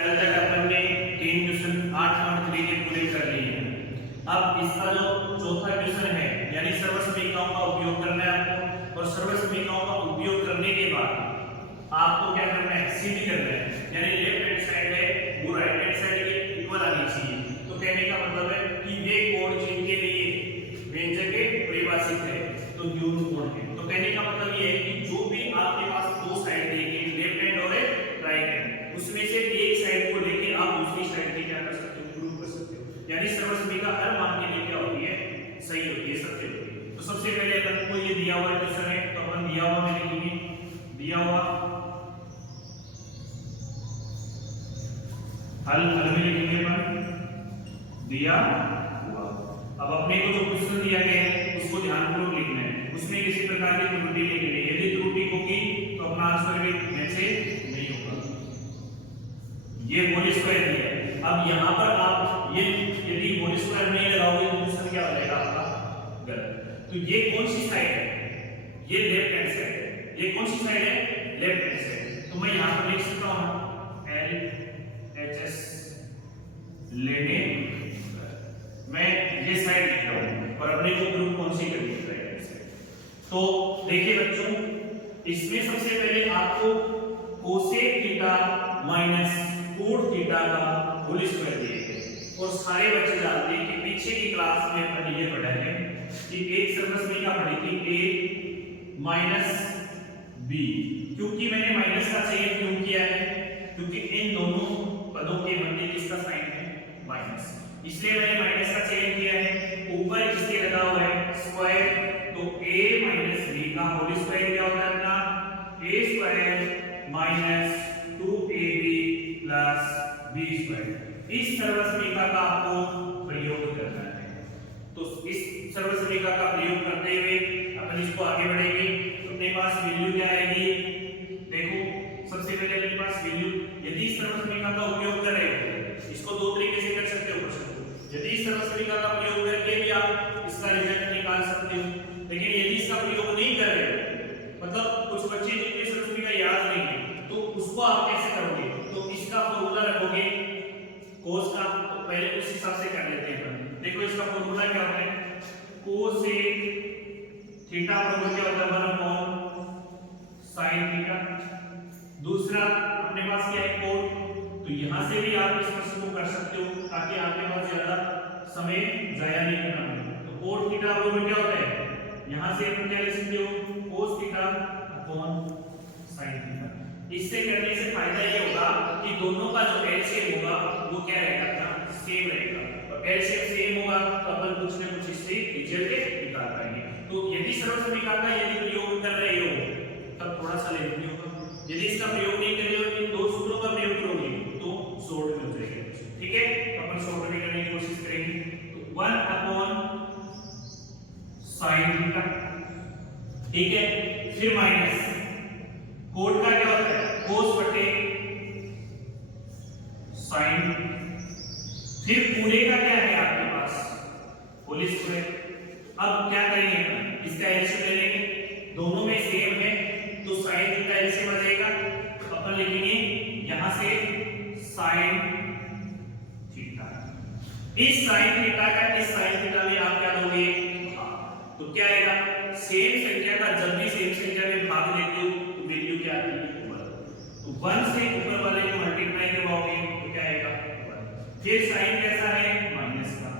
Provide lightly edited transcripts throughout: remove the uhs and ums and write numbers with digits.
कल तक अपन ने 3 क्वेश्चन 8 और 3 के पूरे कर लिए हैं। अब इसका जो चौथा क्वेश्चन है यानी सर्वसमीकरणों का उपयोग करना है आपको, और सर्वसमीकरणों का उपयोग करने के बाद आपको क्या करना है, सीधी करना है, यानी लेफ्ट हैंड साइड है वो राइट हैंड साइड के इक्वल आनी चाहिए। तो कहने का मतलब है कि वे कोण जिनके लिए व्यंजक परिभाषित है तो न्यून कोण है। तो कहने का मतलब ये है कि जो भी आपके पास दो साइड देगी, लेफ्ट हैंड और राइट हैंड, उसमें से एक साइड को लेके आप दूसरी साइड की क्या कर सकते हो, प्रूव कर सकते हो। यानी सर्वसमीकरण हर मान के लिए क्या होती है, सही होती है, सत्य होती है। तो सबसे पहले अगर कोई ये दिया हुआ क्वेश्चन है तो अपन दिया हुआ में लिखेंगे, दिया हुआ हल में लिखेंगे अपन दिया हुआ। अब अपने को जो क्वेश्चन दिया गया है उसको ध्यानपूर्वक लिखना है, उसमें किसी प्रकार की त्रुटि नहीं है। यदि त्रुटि होगी तो अपना आंसर भी मैच नहीं होगा। ये होल स्क्वायर दिया है। अब यहाँ पर आप ये यदि होल स्क्वायर नहीं लगाओगे तो क्वेश्चन क्या हो जाएगा आपका, गलत। तो ये कौन सी साइड है, ये लेफ्ट हैंड साइड है। ये कौन सी साइड है, लेफ्ट हैंड साइड। तो मैं यहाँ पर लिख सकता हूँ LHS लेने मैं ये साइड लिख रहा हूँ और अपने को ग्रुप कौन सी करनी है, राइट हैंड साइड। तो देखिए बच्चों, इसमें सबसे पहले आपको cosec theta minus cot theta का होल स्क्वायर दिए, और सारे बच्चे जानते हैं कि पीछे की क्लास में अपन ये पढ़ा है कि एक सर्वसमीकरण पढ़ी थी a माइनस b। क्योंकि मैंने माइनस का चयन क्यों किया है, क्योंकि इन दोनों पदों के मध्य किसका साइन है, माइनस, इसलिए मैंने माइनस का चयन किया है। ऊपर इसके लगा हुआ है स्क्वायर, तो a माइनस b का होल स्क्वायर क्या होता है अपना, a square minus 2ab plus b square. इस सर्वसमीकरण का आपको प्रयोग करना है। तो इस सर्वसमीकरण का प्रयोग करते हुए अपन इसको आगे बढ़ेंगे। अपने पास वैल्यू क्या आएगी, देखो सबसे पहले अपने पास वैल्यू, यदि इस सर्वसमीकरण का उपयोग कर रहे हो इसको दो तरीके से कर सकते हो प्रश्न। यदि इस सर्वसमीकरण का प्रयोग करके भी आप इसका रिजल्ट निकाल सकते हो, लेकिन यदि इसका प्रयोग नहीं कर रहे हो, मतलब कुछ बच्चे जिनके सर्वसमीकरण याद नहीं है, तो उसको आप कैसे करोगे, तो इसका फॉर्मूला रखोगे cos का, तो पहले उस हिसाब से कर लेते हैं। देखो इसका फॉर्मूला क्या होता है, कोसेक थीटा बराबर क्या होता है 1 sin थीटा। दूसरा अपने पास क्या है कोट, तो यहां से भी आप इस प्रश्न को कर सकते हो ताकि आपके पास ज्यादा समय जाया नहीं करना पड़े। तो कोट थीटा बराबर क्या होता है, यहां से अपन क्या लिख सकते हो, cos theta upon sin theta. इससे करने से फायदा ये होगा कि दोनों का जो एलसीएम होगा वो क्या रहेगा, सेम रहेगा, और एलसीएम सेम होगा तो अपन कुछ ना कुछ इससे रिजल्ट निकाल पाएंगे। तो यदि सर्वसमीकरण का यदि प्रयोग कर रहे हो तब थोड़ा सा लेंथी होगा, यदि इसका प्रयोग नहीं कर रहे हो, इन दो सूत्रों का प्रयोग करोगे तो शॉर्ट में हो जाएगा। ठीक है, तो अपन शॉर्ट में करने की कोशिश करेंगे। तो 1 अपॉन sin थीटा, ठीक है, फिर माइनस कोट का क्या होता है, cos बटे sin, फिर पूरे का क्या है आपके पास, होल स्क्वायर। अब क्या करेंगे, इसका एलसीएम ले लेंगे, दोनों में सेम है तो sin थीटा एलसीएम आ जाएगा। अपन लिखेंगे यहां से sin थीटा, इस sin थीटा का इस sin थीटा में आप क्या दोगे, तो क्या आएगा, सेम संख्या का जब भी सेम संख्या में भाग देते हो तो वैल्यू क्या आती है, 1। तो 1 से ऊपर वाले को मल्टीप्लाई करवाओगे तो क्या आएगा 1। फिर sin कैसा है, माइनस का,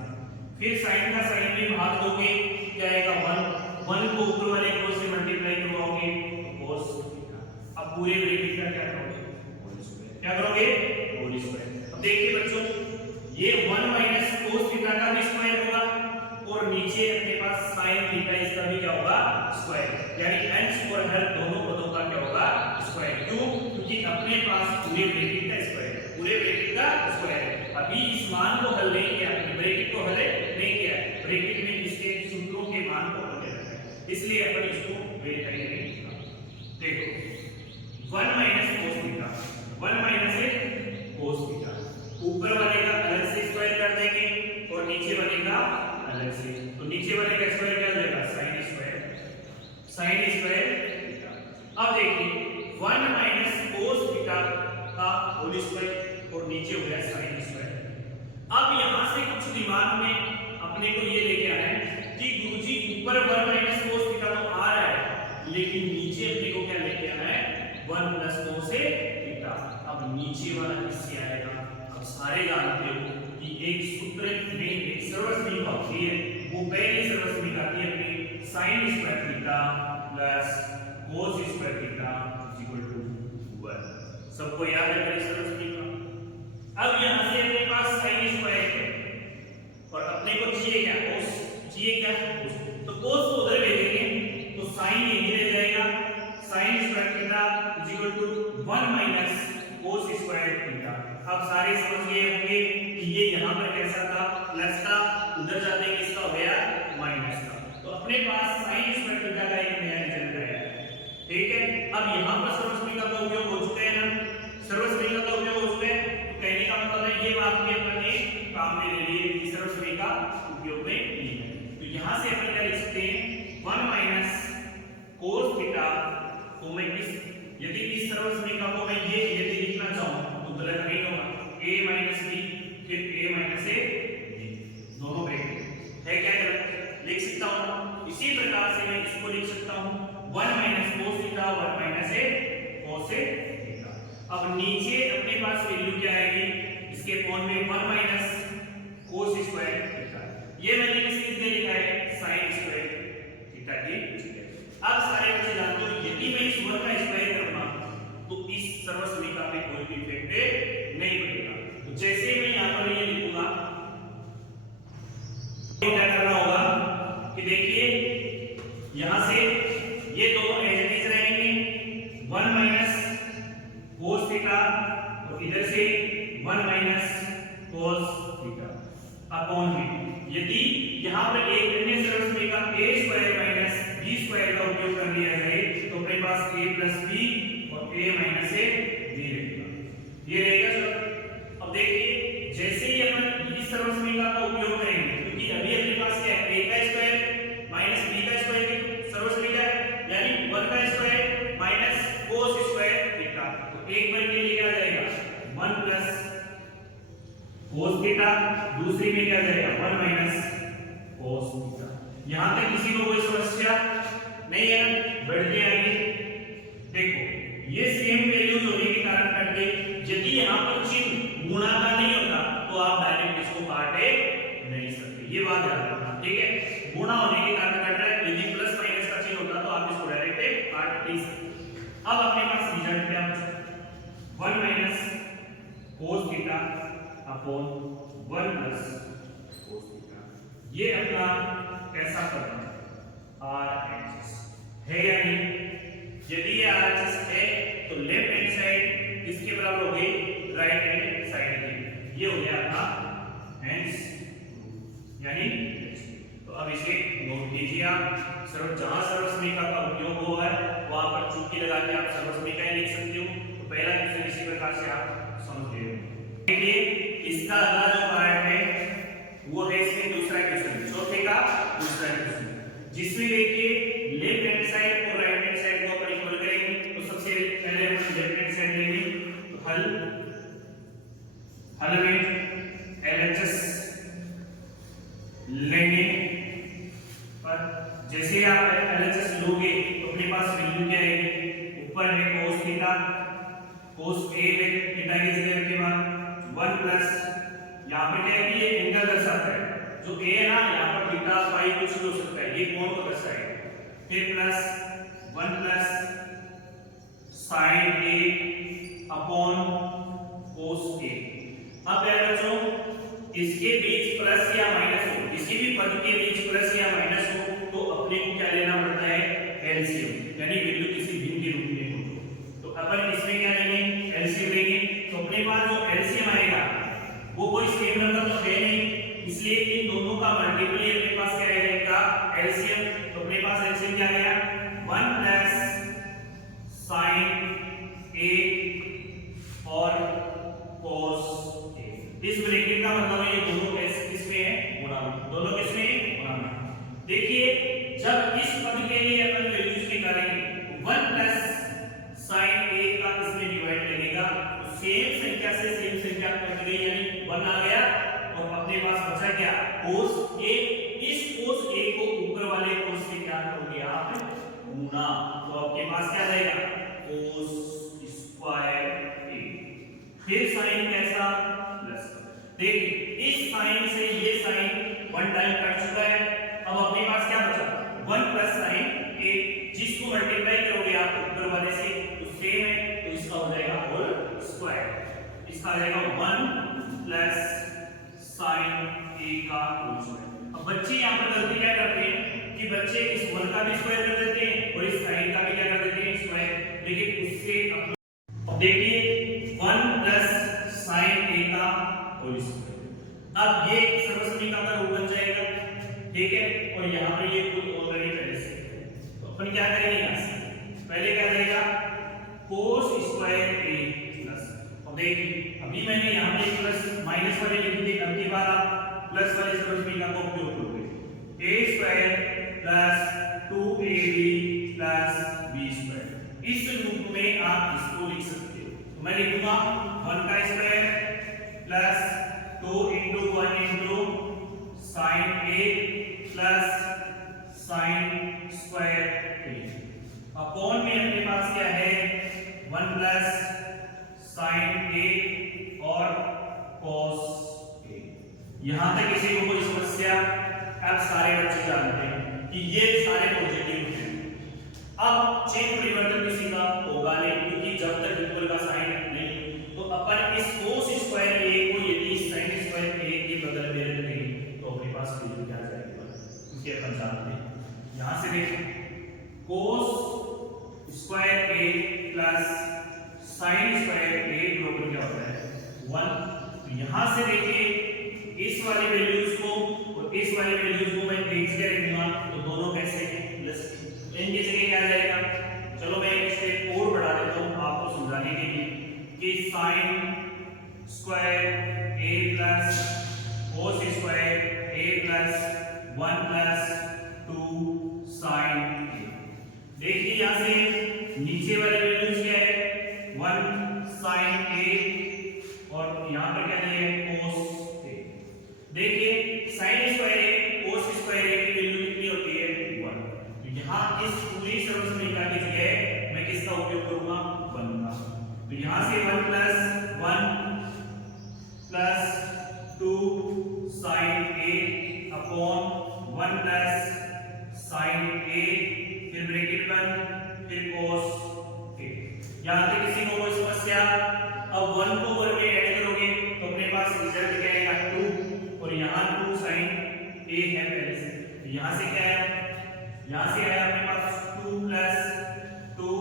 फिर sin का sin में भाग दोगे क्या आएगा 1 को ऊपर वाले को से मल्टीप्लाई करवाओगे तो cos थीटा। अब पूरे ब्रैकेट का क्या करोगे, होल स्क्वायर, क्या करोगे, होल स्क्वायर। अब देखिए बच्चों, ये 1 माइनस cos थीटा का भी स्क्वायर होगा, और नीचे अपने पास sin थीटा इसका भी क्या होगा, स्क्वायर, यानी अंश और हर दोनों पदों का क्या होगा, स्क्वायर। क्यों, क्योंकि अपने पास पूरे ब्रैकेट का स्क्वायर है, पूरे ब्रैकेट का स्क्वायर है। अभी इस मान को हल नहीं किया, ब्रैकेट को हल नहीं किया, ब्रैकेट में इसके सूत्रों के मान को हल करना है, इसलिए अपन इसको वेरीफाई करेंगे। देखो 1 माइनस cos थीटा, 1 माइनस है cos थीटा, ऊपर वाले का अलग से स्क्वायर कर देंगे और नीचे वाले का अलग से, तो नीचे वाले का स्क्वायर क्या हो जाएगा, sin स्क्वायर थीटा। अब देखिए 1 माइनस cos थीटा का होल स्क्वायर, और नीचे हो गया साइन स्क्वायर। अब यहां से कुछ दिमाग में अपने को ये लेके आना है कि गुरुजी ऊपर 1 माइनस cos थीटा तो आ रहा है, लेकिन नीचे अपने को क्या लेके आना है 1 प्लस cos थीटा। अब नीचे वाला किससे आएगा? अब सारे जानते हो कि एक सूत्र में एक सर्वसमीक होती है, वो पहली सर्वसमीक आती है अपनी sin square theta plus cos square theta equal to 1। सबको याद है पहली सर्वसमीक का? अब यहां से अपने पास sin स्क्वायर है और अपने को चाहिए क्या? cos चाहिए क्या? cos। तो cos को उधर भेजेंगे तो sin यहीं रह जाएगा, sin square theta equal to 1 minus cos square theta. अब सारे समझ गए होंगे कि ये यहां पर कैसा था प्लस का, उधर जाते किसका हो गया माइनस का। तो अपने पास sin स्क्वायर थीटा का एक नया रिजल्ट आया, ठीक है। अब यहां पर सर्वसमीका का उपयोग हो चुका है ना, सर्वसमीका का उपयोग हो चुका है, तो कहने का मतलब है ये बात भी अपन ने काम में ले ली है, सर्वसमीका उपयोग में ली है। तो यहां से अपन क्या लिख सकते हैं 1 माइनस cos थीटा को मैं यदि इस सर्वसमीका को मैं ये यदि लिखना चाहूं तो गलत नहीं होगा, a माइनस b फिर a माइनस a b दोनों ब्रैकेट है, क्या गलत लिख सकता हूं। इसी प्रकार से मैं इसको लिख सकता हूं 1 minus cos theta 1 minus a cos a theta. अब नीचे अपने पास वैल्यू क्या आएगी इसके फॉर्म में 1 माइनस cos स्क्वायर थीटा, ये मैंने किसके लिए लिखा है sin स्क्वायर थीटा की जगह। अब सारे बच्चे जानते हो यदि मैं इस 1 का स्क्वायर करूंगा तो इस सर्वसमीका पे कोई भी इफेक्ट नहीं पड़ेगा। तो जैसे मैं यहां पर ये लिखूंगा क्या करना होगा कि देखिए यहां से ये दोनों एज इट इज रहेंगे 1 माइनस cos थीटा और इधर से 1 minus cos theta upon b। यदि यहां पर एक अन्य सर्वसमीका a square minus b square का उपयोग कर लिया जाए तो अपने पास a प्लस b और a माइनस a b रहेगा, ये रहेगा सर। अब देखिए जैसे ही अपन इस सर्वसमीका का उपयोग करेंगे, क्योंकि अभी अपने पास क्या है a का स्क्वायर माइनस b का स्क्वायर की सर्वसमीका है, यानी 1 का square minus cos square theta, तो एक बार ये लेके आ जाएगा 1 प्लस cos थीटा, दूसरी में क्या जाएगा 1 माइनस cos थीटा। यहां तक किसी को कोई समस्या नहीं है ना? बढ़ते आगे देखो ये सेम वैल्यूज होने के कारण कट गई। यदि यहां पर चिन्ह गुणा का नहीं होता तो आप डायरेक्ट इसको काटे नहीं सकते, ये बात याद रखना, ठीक है। गुणा होने के कारण कट रहा है, यदि प्लस माइनस का चिन्ह होता तो आप इसको डायरेक्ट काट नहीं सकते। अब अपने पास रिजल्ट क्या बचा 1 minus cos theta upon 1 plus cos theta. ये अपना कैसा करना RHS है या नहीं? यदि ये RHS है तो लेफ्ट हैंड साइड किसके बराबर हो गई राइट हैंड साइड की, ये हो गया अपना हैंड्स यानी। तो अब इसे नोट कीजिए आप, जहां सर्वसमीका का उपयोग हुआ है वहां पर चुटकी लगा के आप सर्वसमीका लिख सकते हो। तो पहला क्वेश्चन इसी प्रकार से आप समझ गए हो। देखिए इसका अगला जो पार्ट है वो है इसमें दूसरा क्वेश्चन, चौथे का दूसरा क्वेश्चन, जिसमें देखिए लेफ्ट हैंड साइड और राइट हैंड साइड को अपन इक्वल करेंगे। तो सबसे पहले हम लेफ्ट हैंड साइड लेंगे, तो हल में LHS लेंगे, पर जैसे ही आप LHS लोगे तो अपने पास वैल्यू क्या आएगी, ऊपर है cos थीटा, cos a है थीटा की जगह के बाद 1 प्लस यहां पर क्या है, ये एंगल दर्शाता है, जो a है ना यहां पर थीटा फाई कुछ भी हो सकता है, ये कोण को दर्शाएगा, फिर plus 1 plus sin a upon cos a। अब याद रखो इसके बीच प्लस या माइनस हो, किसी भी पद के बीच प्लस या माइनस हो तो अपने को क्या लेना पड़ता है एलसीएम, यानी वैल्यू किसी भिन्न के रूप में हो। तो अपन इसमें क्या लेंगे एलसीएम लेंगे। तो अपने पास जो एलसीएम आएगा वो कोई सेम नंबर तो है नहीं, इसलिए इन दोनों का मल्टीप्लाई अपने पास क्या आएगा इनका एलसीएम। तो अपने पास एलसीएम क्या आएगा 1 प्लस sin a और cos a। इस ब्रैकेट का मतलब है ये दोनों किसमें है गुणा में, दोनों किसमें है गुणा में। देखिए जब इस पद के लिए अपन वैल्यूज निकालेंगे 1 प्लस sin a का इसमें डिवाइड लगेगा, तो सेम संख्या से सेम संख्या गई यानी 1 आ गया और अपने पास बचा क्या cos a। इस cos a को ऊपर वाले cos से क्या करोगे आप गुना, तो आपके पास क्या रहेगा cos स्क्वायर a। फिर साइन कैसा प्लस, देखिए इस साइन से ये साइन 1 टाइम कट चुका है, अब अपने पास क्या बचा 1 प्लस साइन a, जिसको मल्टीप्लाई करोगे आप ऊपर वाले से तो सेम है, तो इसका हो जाएगा होल स्क्वायर, इसका आ जाएगा 1 प्लस साइन a का होल स्क्वायर। अब बच्चे यहाँ पर गलती क्या करते हैं कि बच्चे इस 1 का भी स्क्वायर कर देते हैं और इस साइन का भी क्या कर देते हैं स्क्वायर, लेकिन उससे अब देखिए 1 प्लस साइन a का होल स्क्वायर, अब ये सर्वसमीकरण का रूप बन जाएगा, ठीक है। और यहाँ पे ये कुल ऑलरेडी पहले से, तो अपन क्या करेंगे यहाँ से पहले क्या रहेगा cos स्क्वायर a प्लस, अब देखिए अभी मैंने यहाँ पे प्लस माइनस वाले लिख दिए, अब की बार आप प्लस वाले सर्वसमीकरण का उपयोग करोगे a square plus 2ab plus b square, इस रूप में आप इसको लिख सकते हो, तो मैं लिखूंगा 1 का square plus 2 into 1 into sin a plus sin square a upon में अपने पास क्या है 1 प्लस sin a और cos a। यहां तक किसी को कोई समस्या? अब सारे बच्चे जानते हैं कि ये सारे पॉजिटिव हैं। अब चिन्ह परिवर्तन किसी का होगा नहीं, क्योंकि जब तक इक्वल का साइन नहीं, तो अपन इस cos स्क्वायर a को यदि sin स्क्वायर a के बदल में रख देंगे तो अपने पास वैल्यू क्या आ जाएगा, क्योंकि अपन जानते हैं यहां से देखें cos square a plus sin square a बराबर क्या होता है 1। तो यहां से देखिए इस वाली वैल्यूज को और इस वाली वैल्यूज को मैं एक जगह रखूंगा, तो दोनों कैसे हैं प्लस, इनकी जगह क्या आ जाएगा, चलो मैं एक स्टेप और बढ़ा देता हूं आपको समझाने के लिए कि sin square a plus cos square a plus 1 plus 2 sin a। देखिए यहां से नीचे वाली वैल्यूज क्या है 1 sin a और यहां पर क्या दिया है cos a। देखिए sin square a cos square a की वैल्यू कितनी होती है 1, तो यहां इस पूरी सर्वसमीकरण की जगह मैं किसका उपयोग करूंगा 1 का, तो यहां से 1 plus 2 sin a upon 1 plus sin a फिर ब्रैकेट बंद फिर cos a। यहां तक किसी को कोई समस्या? अब 1 को 1 में ऐड करोगे तो अपने पास रिजल्ट क्या आएगा 2, और यहां 2 sin a है पहले से, तो यहां से क्या आया, यहां से आया अपने पास 2 plus 2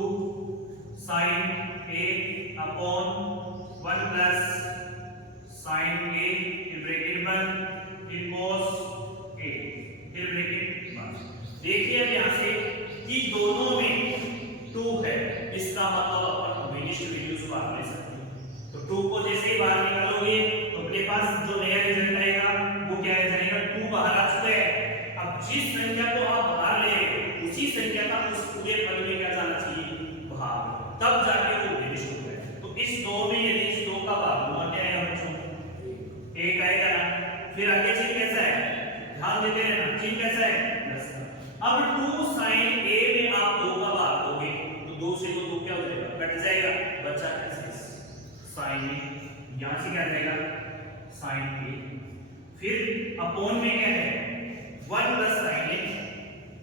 sin a upon 1 plus sin a फिर ब्रैकेट बंद फिर cos a फिर ब्रैकेट बंद। देखिए अब यहां से कि दोनों में 2 है, इसका मतलब अपन विशिष्ट वैल्यूज बाहर ले सकते हैं, तो 2 को जैसे ही बाहर निकालोगे तो अपने पास जो नया रिजल्ट आएगा वो क्या आ जाएगा 2 बाहर आ चुका है। अब जिस संख्या को आप बाहर ले उसी संख्या का उस पूरे पद में क्या जाना चाहिए बाहर, तब जाके वो विशिष्ट होता है। तो इस 2 में यदि इस 2 का भाग हुआ क्या आएगा बच्चों 1 आएगा ना, फिर आगे चिन्ह कैसा है ध्यान देते रहना, चिन्ह कैसा है प्लस का। अब 2 sin a में आप 2 का भाग दोगे तो 2 से 2 क्या हो जाएगा कट जाएगा, बचा कैसे sin a, यहां से क्या जाएगा sin a, फिर अपॉन में क्या है 1 plus sin a,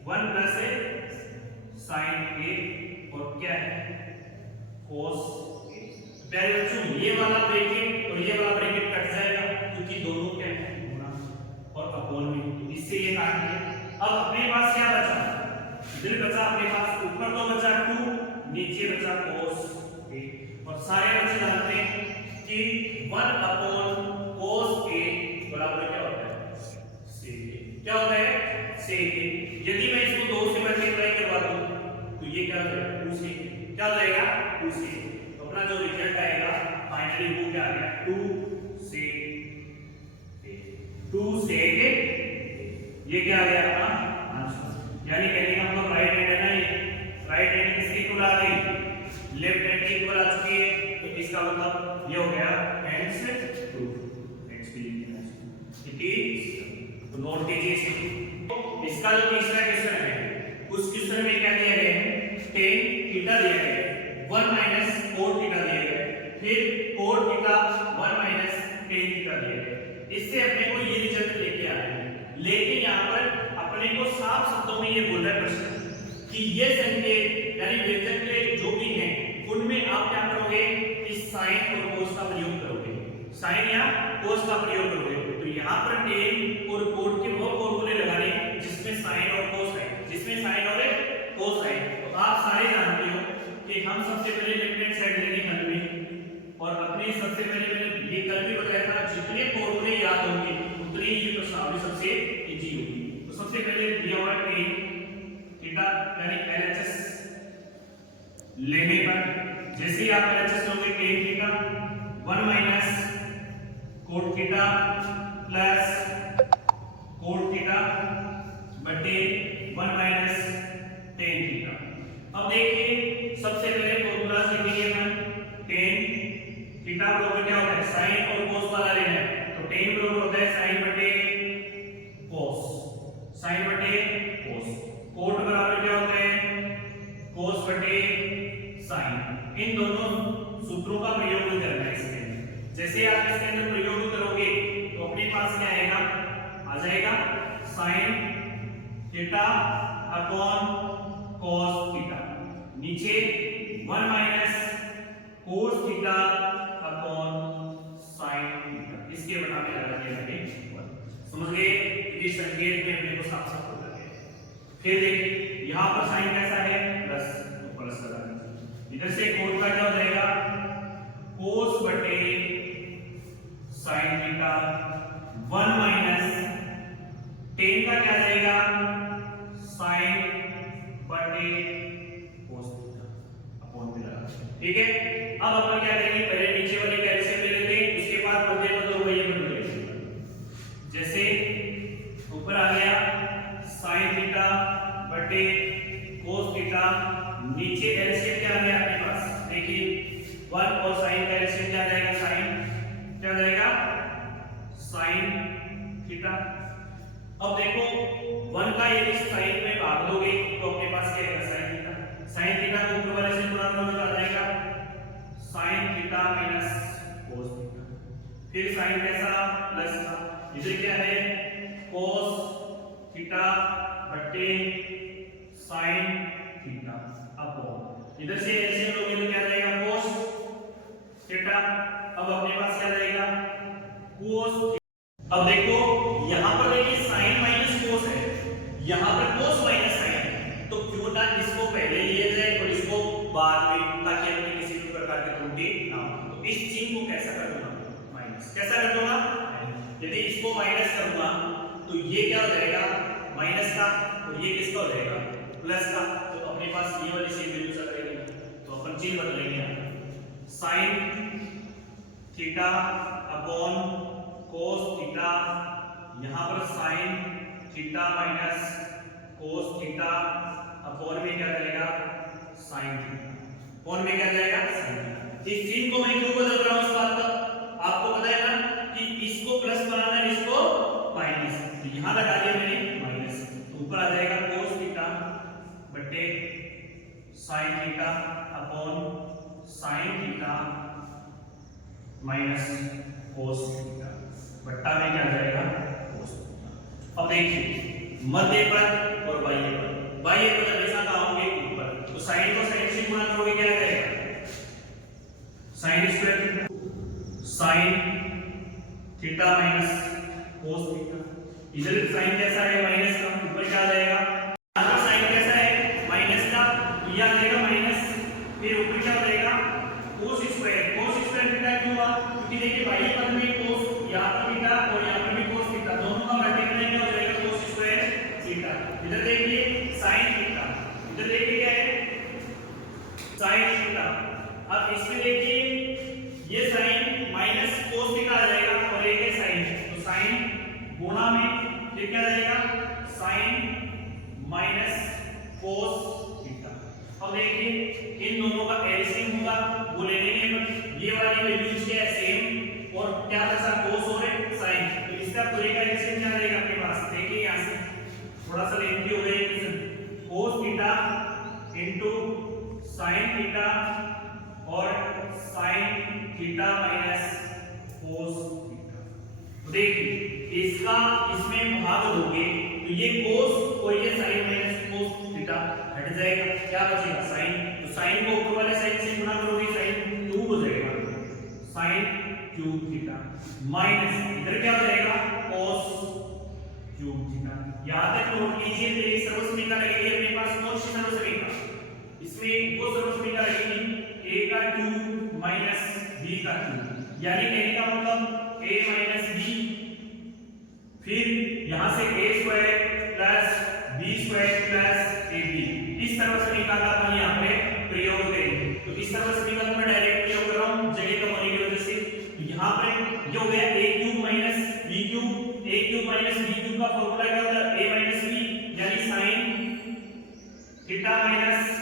1 plus sin a और क्या है cos a। प्यारे बच्चों ये वाला ब्रैकेट और ये वाला ब्रैकेट कट जाएगा क्योंकि दोनों क्या है गुणा और अपॉन में, तो इससे ये काट दिया। अब अपने पास क्या बचा, इधर बचा अपने पास ऊपर तो बचा 2, नीचे बचा cos a, और सारे बच्चे जानते हैं कि 1 अपॉन cos a बराबर क्या होता है sec a, क्या होता है sec a। यदि मैं इसको 2 से मल्टीप्लाई करवा दूं तो ये क्या हो जाएगा 2 sec a, क्या हो जाएगा 2 sec a, तो अपना जो रिजल्ट आएगा फाइनली वो क्या आ गया 2 sec a, 2 sec a, ये क्या आ गया अपना आंसर। यानी कहने का मतलब राइट हैंड है ना, ये राइट हैंड किसकी इक्वल आ गई लेफ्ट हैंड की इक्वल आ चुकी है, तो इसका मतलब ये हो गया हैंड से 2। इससे अपने को ये रिजल्ट लेके आ रहे हैं। लेकिन यहाँ पर अपने को साफ शब्दों में ये बोल रहा है प्रश्न कि ये संकेत यानी व्यंजक के जो भी हैं उनमें आप क्या करोगे कि साइन और कोस का प्रयोग करोगे, साइन या कोस का प्रयोग करोगे। तो यहाँ पर टेन और कोट के वो फॉर्मूले लगाने जिसमें साइन और कोस है, जिसमें साइन और कोस है। तो आप सारे जानते हो कि हम सबसे पहले लेफ्ट हैंड साइड लेंगे हल में, और अपने सबसे पहले मैंने ये कल भी बताया था जितने फॉर्मूले याद होंगे उतने ही ये प्रश्नावली सबसे इजी होगी। तो सबसे पहले दिया हुआ टेन थीटा यानी एलएचएस लेने पर जैसे ही आप एलएचएस लोगे tan theta 1 minus cot theta plus cot theta बटे 1 माइनस टेन थीटा। अब देखिए सबसे पहले फॉर्मूला लिखेंगे हम टेन थीटा बराबर क्या होता है साइन और कोस वाला लेना है। तो टेन बराबर होता है साइन बटे कोस, साइन बटे कोस। कोट बराबर क्या होता है कोस बटे साइन। इन दोनों सूत्रों का प्रयोग करना है इसके अंदर। जैसे आप इसके अंदर प्रयोग करोगे तो अपने पास क्या आएगा, आ जाएगा sine theta upon cos theta, नीचे 1 minus cos theta upon sine theta. इसके बना में लगा दिया है, समझ गए? ये संकेत में अपने को साफ साफ होता है। फिर देखिए यहां पर साइन कैसा है प्लस, तो प्लस लगा दीजिए। इधर से कोट का क्या हो जाएगा कोस बटे साइन थीटा 1 माइनस टेन का क्या जाएगा साइन बटे कोस थीटा अपॉन में लगा। ठीक है, अब अपन क्या करेंगे पहले नीचे वाले कैल्शियम ले लेते हैं, उसके बाद बदले बदल होगा ये बदल। जैसे ऊपर आ गया साइन थीटा बटे कोस थीटा, नीचे एलसीएम क्या आ गया आपके पास देखिए 1 और साइन का एलसीएम क्या जाएगा साइन क्या जाएगा साइन थीटा। अब देखो 1 का यदि साइन में भाग दोगे तो अपने पास क्या आएगा साइन थीटा, साइन थीटा को ऊपर वाले से गुणा करोगे तो आ जाएगा sign theta minus cos theta. फिर साइन कैसा प्लस का, इधर क्या है कोस थीटा बटे साइन थीटा अपॉन, इधर से ऐसे लोगे तो क्या जाएगा कोस थीटा। अब अपने पास क्या जाएगा कोस। अब देखो यहां पर देखिए साइन माइनस कोस है, यहां पर कोस माइनस साइन है, तो क्यों ना इसको पहले लिया जाए और इसको बाद में, ताकि हमें किसी भी प्रकार की त्रुटि ना हो। तो इस चिन्ह को कैसा कर दूंगा माइनस, कैसा कर दूंगा यदि इसको माइनस करूंगा तो ये क्या हो जाएगा माइनस का, और ये किसका हो जाएगा प्लस का। तो अपने पास ये वाली सेम वैल्यू चल रही है, तो अपन चिन्ह बदलेंगे sine theta upon cos theta, यहां पर sign theta minus cos theta upon में क्या जाएगा साइन थीटा, अपॉन में क्या जाएगा साइन थीटा। इस चिन्ह को मैं क्यों बदल रहा हूं इस बात का आपको पता है ना कि इसको प्लस बनाना है इसको माइनस, तो यहां लगा दिया मैंने माइनस, तो ऊपर आ जाएगा कोस थीटा बटे sine theta upon sine theta minus cos theta, बट्टा में क्या जाएगा कोस थीटा। अब देखिए मध्य पद और बाह्य पद, बाह्य पद हमेशा कहां होंगे ऊपर, तो साइन को साइन से गुणा करोगे क्या आ जाएगा sine square theta, sign theta minus cos theta. इधर साइन कैसा है माइनस का, ऊपर क्या आ जाएगा यहां साइन कैसा है माइनस का, तो यह आ जाएगा माइनस, फिर ऊपर क्या हो जाएगा cos square. Cos square theta क्यों हुआ, क्योंकि देखिए बाह्य पद में कोस यहां पर थीटा और यहां पर भी कोस थीटा, दोनों का मल्टीप्लाई क्या हो जाएगा कोस स्क्वायर थीटा। इधर देखिए साइन थीटा, इधर देखिए क्या है साइन थीटा। अब इसमें देखिए ये साइन माइनस कोस थीटा आ जाएगा और एक है साइन, तो साइन गुणा में फिर क्या आ जाएगा साइन माइनस कोस थीटा। अब देखिए इन दोनों का एलसीएम होगा वो ले लेंगे, ये वाली वैल्यूज क्या है सेम, और क्या था कोस और साइन, तो इसका पूरे का एलसीएम क्या रहेगा अपने पास देखिए यहां से थोड़ा सा लेंथी हो गई cos theta into sine theta और sine theta minus cos theta. तो देखिए इसका इसमें भाग दोगे तो ये cos और ये sin माइनस cos थीटा हट जाएगा, क्या बचेगा sin। तो sin को ऊपर वाले साइन से गुणा करोगे sin क्यूब हो जाएगा, sin क्यूब थीटा माइनस इधर क्या हो जाएगा cos क्यूब थीटा। यहां तक नोट कीजिए। फिर एक सर्वसमीकरण लगेगी अपने पास, कौन सी सर्वसमीकरण, इसमें वो सर्वसमीकरण लगेगी a का क्यूब माइनस b का क्यूब, यानी कहने का मतलब a माइनस b, फिर यहां से a square plus b square plus ab, इस सर्वसमीकरण का हम यहां पे प्रयोग करेंगे। तो इस सर्वसमीकरण में डायरेक्ट प्रयोग कर रहा हूं जगह कम होने की वजह से। तो यहां पर ये हो गया a cube minus b cube, a cube minus b cube का फार्मूला क्या होता है a माइनस b, यानी sin theta minus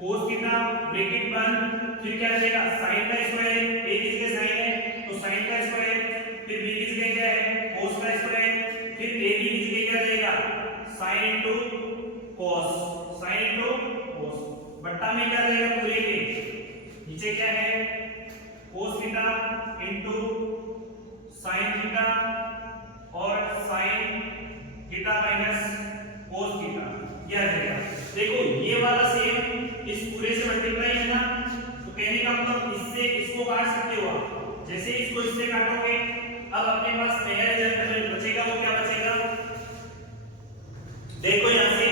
cos theta bracket बंद, फिर क्या बचेगा sin का स्क्वायर, a किस के sin है तो sin का स्क्वायर, फिर b किस के क्या है cos का स्क्वायर, फिर a b किस के क्या रहेगा sin into cos, sin into cos, बट्टा में क्या रहेगा पूरे के नीचे क्या है cos theta into sin theta और sin theta minus cos theta, क्या रहेगा। देखो ये वाला सेम इस पूरे से मल्टीप्लाई है ना, तो कहने का मतलब इससे इसको काट सकते हो आप, जैसे इसको इससे काटोगे अब अपने पास नया रिजल्ट बचेगा, वो क्या बचेगा देखो यहां से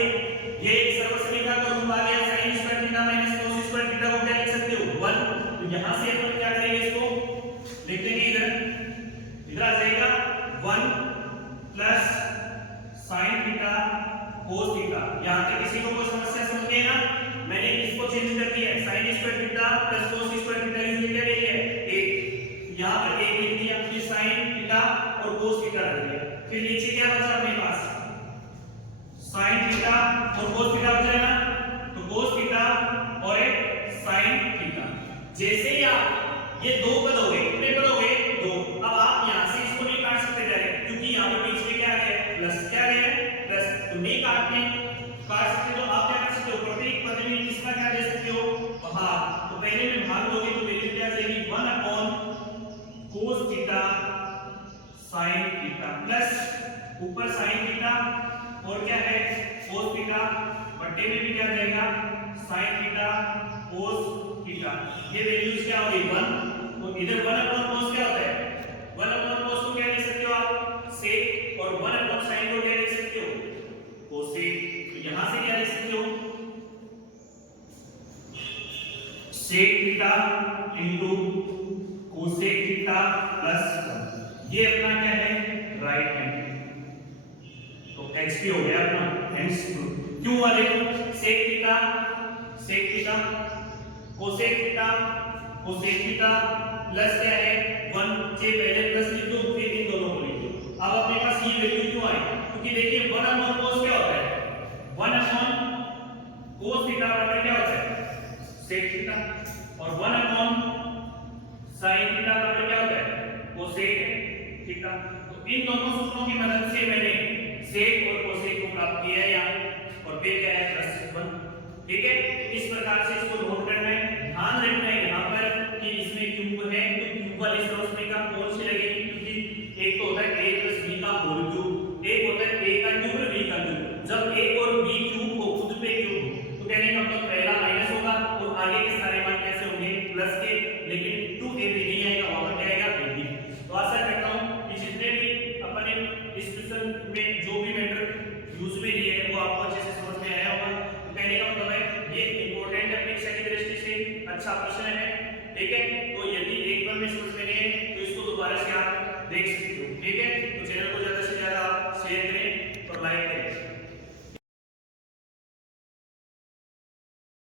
ये एक सर्वसमीकरण का रूप आ गया sin square theta minus cos square theta को क्या लिख सकते हो 1, तो यहां से अपन क्या करेंगे इसको लिख देंगे इधर आ जाएगा 1 plus sin theta cos theta. यहां तक किसी को कोई समस्या समझ गई ना, मैंने इसको चेंज कर दिया sin square theta plus cos square theta की जगह क्या ले लिया 1, यहां पर 1 लिख दिया, फिर sin थीटा और cos थीटा रख दिया, फिर नीचे क्या बचा अपने पास sin थीटा और cos थीटा बचा है ना, तो cos थीटा और एक sin थीटा। जैसे ही आप ये दो पद हो गए, कितने पद हो गए 2, अब आप यहां से इसको नहीं काट सकते डायरेक्ट, क्योंकि यहां पर बीच में क्या आ गया प्लस, क्या आ गया प्लस, तो नहीं काट सकते तो आप क्या कर सकते हो प्रत्येक पद में इसका क्या दे सकते हो भाग, तो पहले में भाग दोगे तो मेरी क्या आ जाएगी 1 upon cos theta sin theta plus ऊपर sin थीटा और क्या है cos थीटा, बट्टे में भी क्या जाएगा sin थीटा cos थीटा, ये वैल्यूज क्या होगी 1, तो इधर 1 अपॉन cos क्या होता है 1 अपॉन cos को क्या लिख सकते हो आप sec, और 1 अपॉन sin को क्या लिख सकते हो cosec, तो यहां से क्या लिख सकते हो sec theta into cosec theta plus 1, ये अपना क्या है राइट हैंड, तो xp हो गया अपना हेंस क्यों वाले sec theta cosec theta plus क्या है 1 से पहले प्लस लिख दो फिर इन दोनों को लिख दो। अब अपने पास ये वैल्यू क्यों आई, क्योंकि देखिए 1 अपॉन cos क्या होता है 1 अपॉन cos थीटा बराबर क्या होता है sec थीटा, और 1 अपॉन sin थीटा बराबर क्या होता है cosec थीटा। तो इन दोनों सूत्रों की मदद से मैंने sec और cosec को प्राप्त किया है यहाँ, और फिर क्या है प्लस 1, ठीक है। तो इस प्रकार से इसको नोट करना है, ध्यान रखना है यहाँ पर कि इसमें क्यूब है तो क्यूब वाली सर्वसमीकरण कौन सी लगेगी, क्योंकि एक तो होता है a प्लस b का होल क्यूब, एक होता है a का क्यूब और b का क्यूब। जब a और b क्यूब को खुद पे क्यूब तो कहने का मतलब पहला माइनस होगा और आगे के सारे मान कैसे होंगे प्लस के, लेकिन 2ab नहीं आएगा, वहां पर क्या आएगा ab। तो आशा करता हूं कि जितने भी अपन इस क्वेश्चन में जो भी मैटर यूज में लिए है वो आपको अच्छे से समझ में आया होगा। तो कहने का मतलब है ये इंपॉर्टेंट है परीक्षा की दृष्टि से, अच्छा प्रश्न है, ठीक है। तो यदि एक बार में समझ में नहीं है तो इसको दोबारा से आप देख सकते हो, ठीक है। तो चैनल को ज्यादा से ज्यादा शेयर करें और लाइक करें।